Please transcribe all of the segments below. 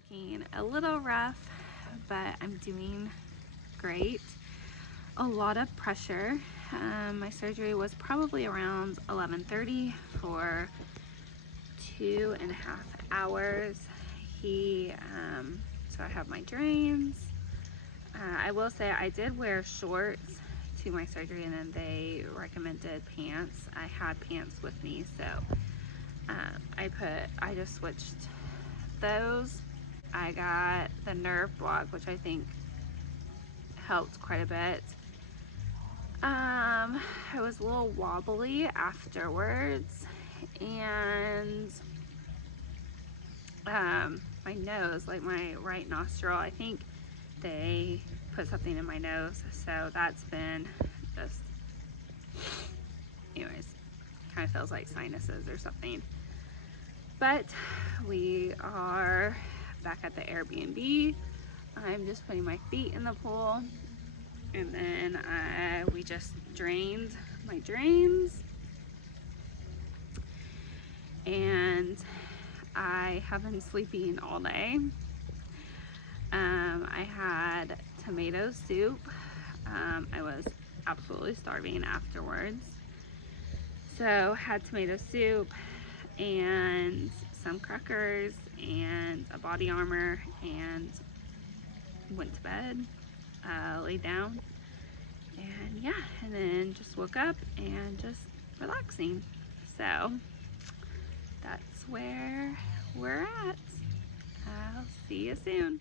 looking a little rough, but I'm doing great. A lot of pressure. My surgery was probably around 11:30 for 2.5 hours. So I have my drains. I will say I did wear shorts to my surgery, and then they recommended pants. I had pants with me, so I just switched those. I got the nerve block, which I think helped quite a bit. I was a little wobbly afterwards, and my nose, like my right nostril, I think they put something in my nose, so that's been just, anyways, kind of feels like sinuses or something. But we are back at the Airbnb. I'm just putting my feet in the pool, and then we just drained my drains, and I have been sleeping all day. I had tomato soup. I was absolutely starving afterwards, so had tomato soup and some crackers and a body armor, and went to bed, laid down, and yeah, and then just woke up and just relaxing. So that's where we're at. I'll see you soon.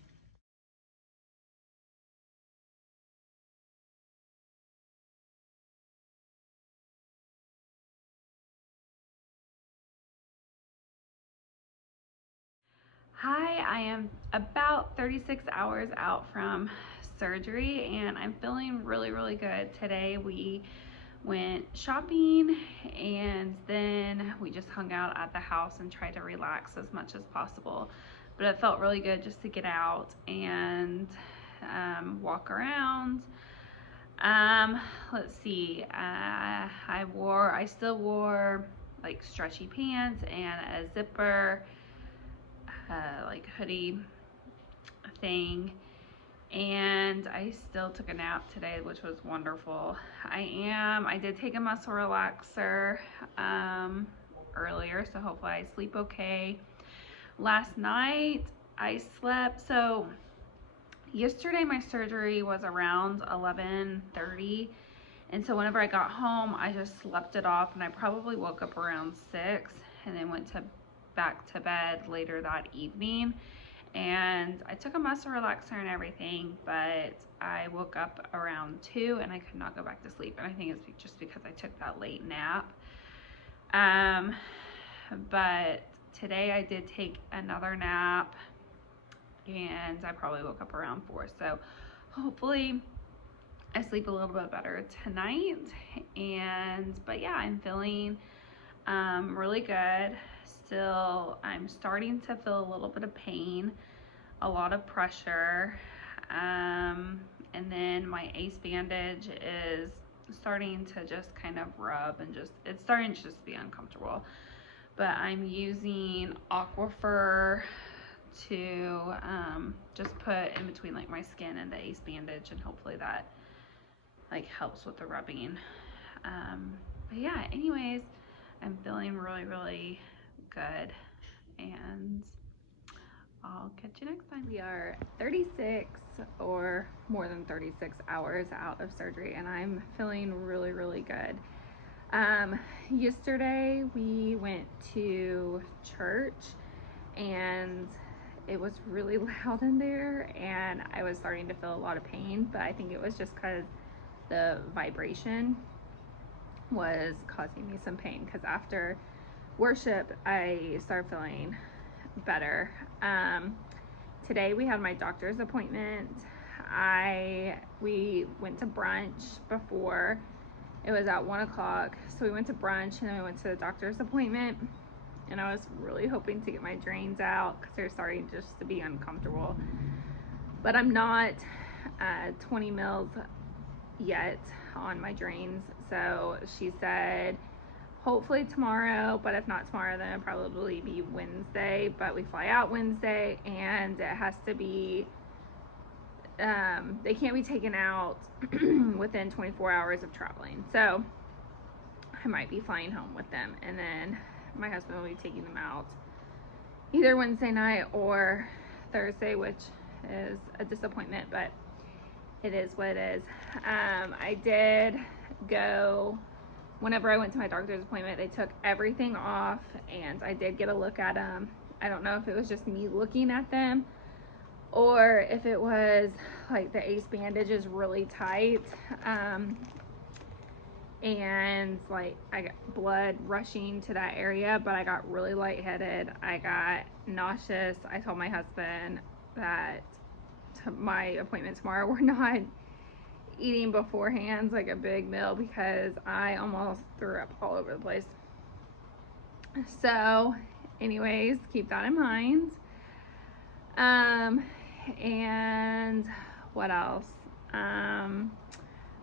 Hi, I am about 36 hours out from surgery, and I'm feeling really good. Today we went shopping, and then we just hung out at the house and tried to relax as much as possible. But it felt really good just to get out and walk around. Let's see, I still wore like stretchy pants and a zipper, like hoodie thing, and I still took a nap today, which was wonderful. I did take a muscle relaxer earlier, so hopefully I sleep okay. Last night I slept, so yesterday my surgery was around 11:30, and so whenever I got home I just slept it off, and I probably woke up around 6 and then went back to bed later that evening. And I took a muscle relaxer and everything, but I woke up around 2 and I could not go back to sleep, and I think it's just because I took that late nap. But today I did take another nap, and I probably woke up around 4, so hopefully I sleep a little bit better tonight. But yeah, I'm feeling really good. Still, I'm starting to feel a little bit of pain, a lot of pressure, and then my ace bandage is starting to just kind of rub, and it's starting to just be uncomfortable. But I'm using Aquifer to just put in between like my skin and the ace bandage, and hopefully that like helps with the rubbing. But yeah, anyways, I'm feeling really good, and I'll catch you next time. We are 36 or more than 36 hours out of surgery, and I'm feeling really good. Yesterday we went to church, and it was really loud in there, and I was starting to feel a lot of pain, but I think it was just because the vibration was causing me some pain, because after worship I started feeling better. Today we had my doctor's appointment. We went to brunch before. It was at 1 o'clock, so we went to brunch and then we went to the doctor's appointment, and I was really hoping to get my drains out because they're starting just to be uncomfortable. But I'm not 20 mils yet on my drains, so she said hopefully tomorrow, but if not tomorrow, then it'll probably be Wednesday. But we fly out Wednesday, and it has to be, they can't be taken out within 24 hours of traveling. So I might be flying home with them, and then my husband will be taking them out either Wednesday night or Thursday, which is a disappointment, but it is what it is. I did go, whenever I went to my doctor's appointment, they took everything off, and I did get a look at them. I don't know if it was just me looking at them or if it was like the ace bandage is really tight. And like I got blood rushing to that area, but I got really lightheaded. I got nauseous. I told my husband that my appointment tomorrow, we're not eating beforehand like a big meal, because I almost threw up all over the place. So anyways, keep that in mind. And what else?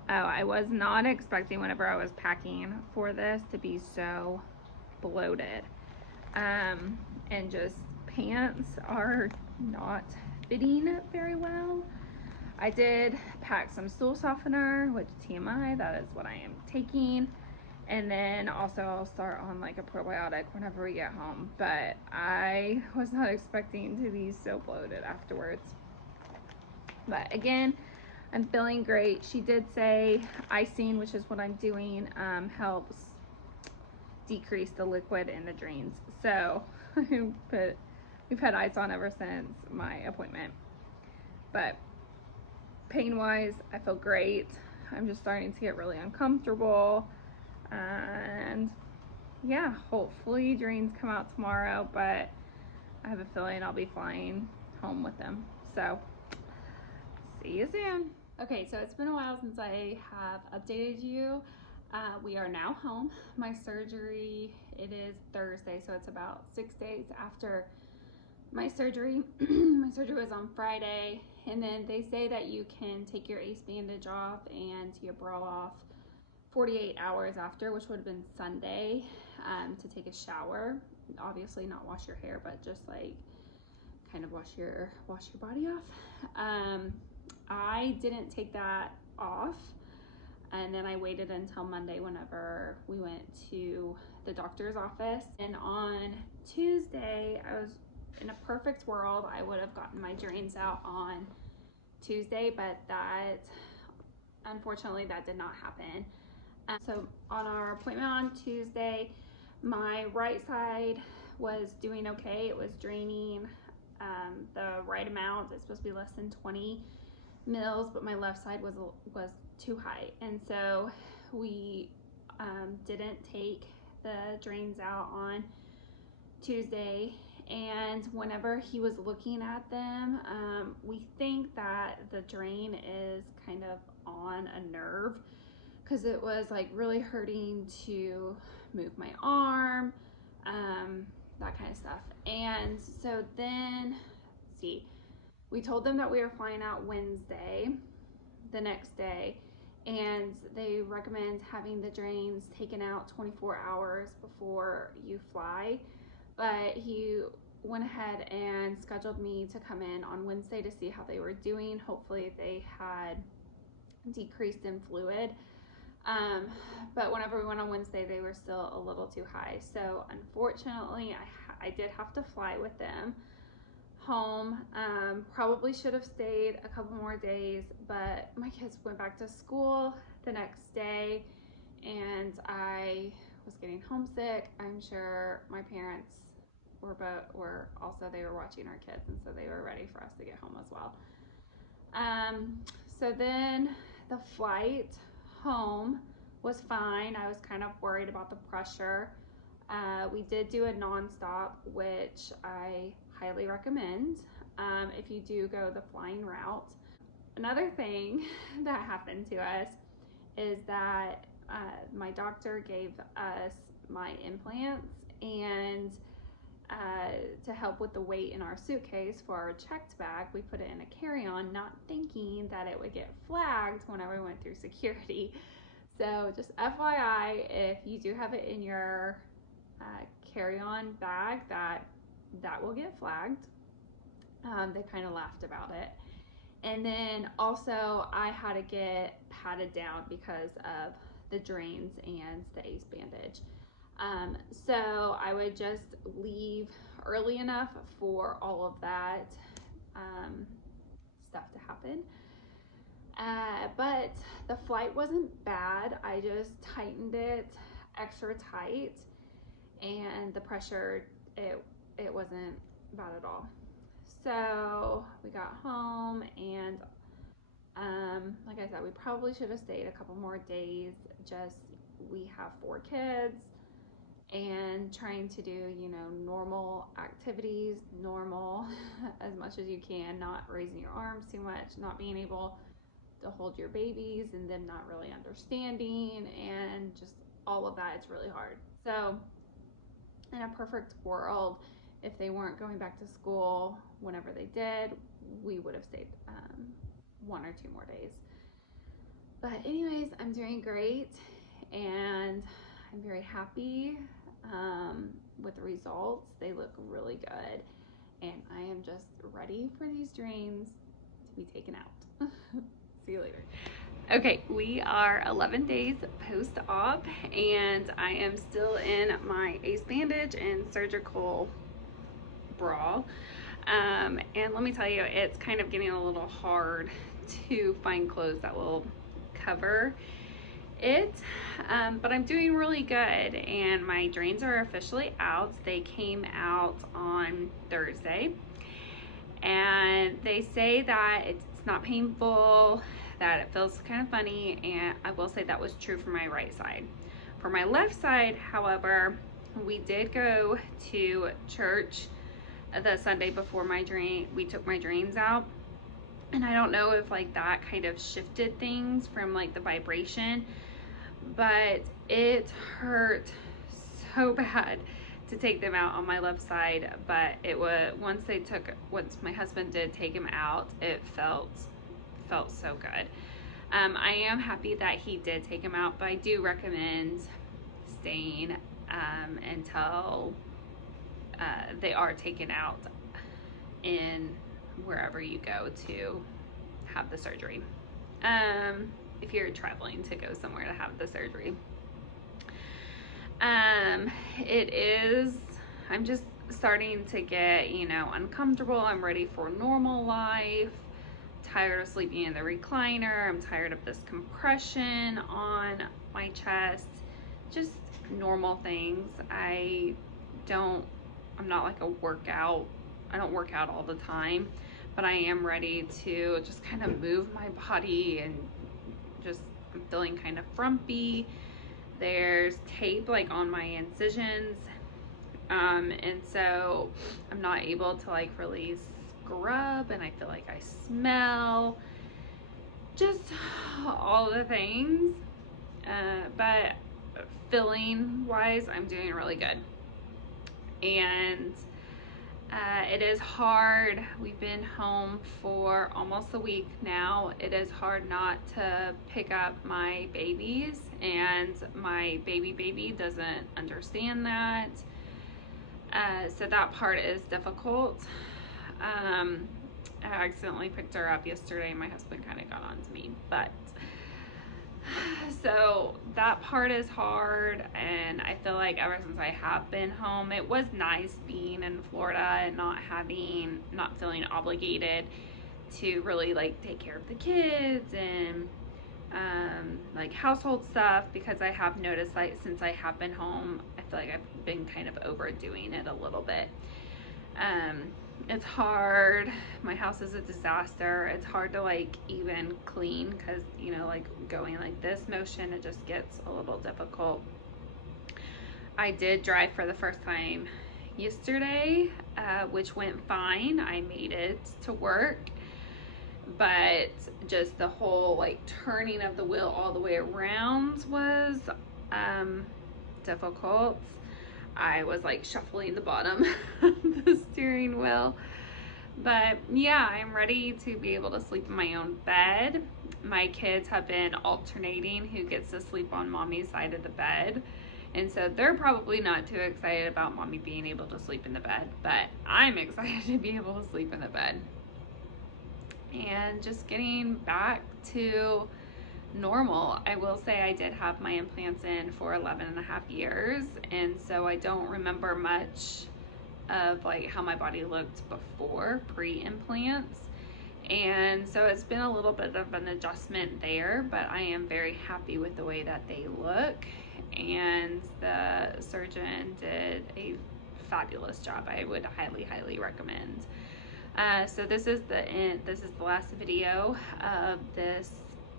Oh, I was not expecting, whenever I was packing for this, to be so bloated. And just pants are not fitting very well. I did pack some stool softener, which TMI, that is what I am taking. And then also I'll start on like a probiotic whenever we get home. But I was not expecting to be so bloated afterwards. But again, I'm feeling great. She did say icing, which is what I'm doing, helps decrease the liquid in the drains. So we've had ice on ever since my appointment. But pain-wise, I feel great. I'm just starting to get really uncomfortable. And yeah, hopefully drains come out tomorrow, but I have a feeling I'll be flying home with them. So see you soon. Okay, so it's been a while since I have updated you. We are now home. My surgery, it is Thursday, so it's about 6 days after my surgery. My surgery was on Friday, and then they say that you can take your ace bandage off and your bra off 48 hours after, which would have been Sunday, to take a shower. Obviously not wash your hair, but just like kind of wash your body off. I didn't take that off, and then I waited until Monday whenever we went to the doctor's office. And on Tuesday, I was in a perfect world, I would have gotten my drains out on Tuesday, but that, unfortunately, that did not happen. So on our appointment on Tuesday, my right side was doing okay. It was draining the right amount. It's supposed to be less than 20 mils, but my left side was too high, and so we didn't take the drains out on Tuesday. And whenever he was looking at them, we think that the drain is kind of on a nerve, because it was like really hurting to move my arm, that kind of stuff. And so then, let's see, we told them that we were flying out Wednesday, the next day, and they recommend having the drains taken out 24 hours before you fly. But he went ahead and scheduled me to come in on Wednesday to see how they were doing. Hopefully they had decreased in fluid. But whenever we went on Wednesday, they were still a little too high. So unfortunately, I did have to fly with them home. Probably should have stayed a couple more days, but my kids went back to school the next day, and I was getting homesick. I'm sure my parents were also, they were watching our kids, and so they were ready for us to get home as well. So then the flight home was fine. I was kind of worried about the pressure. We did do a nonstop, which I highly recommend if you do go the flying route. Another thing that happened to us is that my doctor gave us my implants, and to help with the weight in our suitcase for our checked bag, we put it in a carry-on, not thinking that it would get flagged whenever we went through security. So just FYI, if you do have it in your carry-on bag, that will get flagged. They kind of laughed about it. And then also I had to get patted down because of the drains and the ace bandage. So I would just leave early enough for all of that stuff to happen. But the flight wasn't bad. I just tightened it extra tight, and the pressure, it wasn't bad at all. So we got home, and like I said, we probably should have stayed a couple more days. Just, we have 4 kids, and trying to do, you know, normal activities, normal as much as you can, not raising your arms too much, not being able to hold your babies and them not really understanding, and just all of that, it's really hard. So in a perfect world, if they weren't going back to school whenever they did, we would have stayed 1 or 2 more days. But anyways, I'm doing great, and I'm very happy with the results. They look really good, and I am just ready for these drains to be taken out. See you later. Okay, we are 11 days post-op, and I am still in my ace bandage and surgical bra. And let me tell you, it's kind of getting a little hard to find clothes that will cover it, but I'm doing really good, and my drains are officially out. They came out on Thursday, and they say that it's not painful, that it feels kind of funny, and I will say that was true for my right side. For my left side, however, we did go to church the Sunday before we took my drains out, and I don't know if like that kind of shifted things from like the vibration, but it hurt so bad to take them out on my left side. But it was, once my husband did take him out, it felt so good. I am happy that he did take him out, but I do recommend staying until they are taken out in wherever you go to have the surgery. If you're traveling to go somewhere to have the surgery. I'm just starting to get, you know, uncomfortable. I'm ready for normal life. Tired of sleeping in the recliner. I'm tired of this compression on my chest. Just normal things. I'm not like a workout. I don't work out all the time, but I am ready to just kind of move my body, and just, I'm feeling kind of frumpy. There's tape like on my incisions, and so I'm not able to like really scrub, and I feel like I smell, just all the things, but filling wise, I'm doing really good. And it is hard. We've been home for almost a week now. It is hard not to pick up my babies, and my baby doesn't understand that. So that part is difficult. I accidentally picked her up yesterday. My husband kind of got on to me, but so that part is hard, and I feel like ever since I have been home, it was nice being in Florida and not feeling obligated to really like take care of the kids and like household stuff, because I have noticed like since I have been home, I feel like I've been kind of overdoing it a little bit. It's hard. My house is a disaster. It's hard to like even clean, because, you know, like going like this motion, it just gets a little difficult. I did drive for the first time yesterday, which went fine. I made it to work, but just the whole like turning of the wheel all the way around was difficult. I was like shuffling the bottom of the steering wheel. But yeah, I'm ready to be able to sleep in my own bed. my kids have been alternating who gets to sleep on mommy's side of the bed. And so they're probably not too excited about mommy being able to sleep in the bed, but I'm excited to be able to sleep in the bed. And just getting back to normal. I will say I did have my implants in for 11 and a half years, and so I don't remember much of like how my body looked before pre-implants. And so it's been a little bit of an adjustment there, but I am very happy with the way that they look, and the surgeon did a fabulous job. I would highly recommend. So this is the last video of this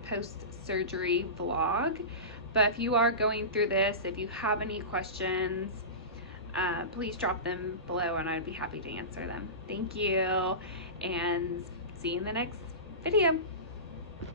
post-surgery vlog. But if you are going through this, if you have any questions, please drop them below and I'd be happy to answer them. Thank you, and see you in the next video.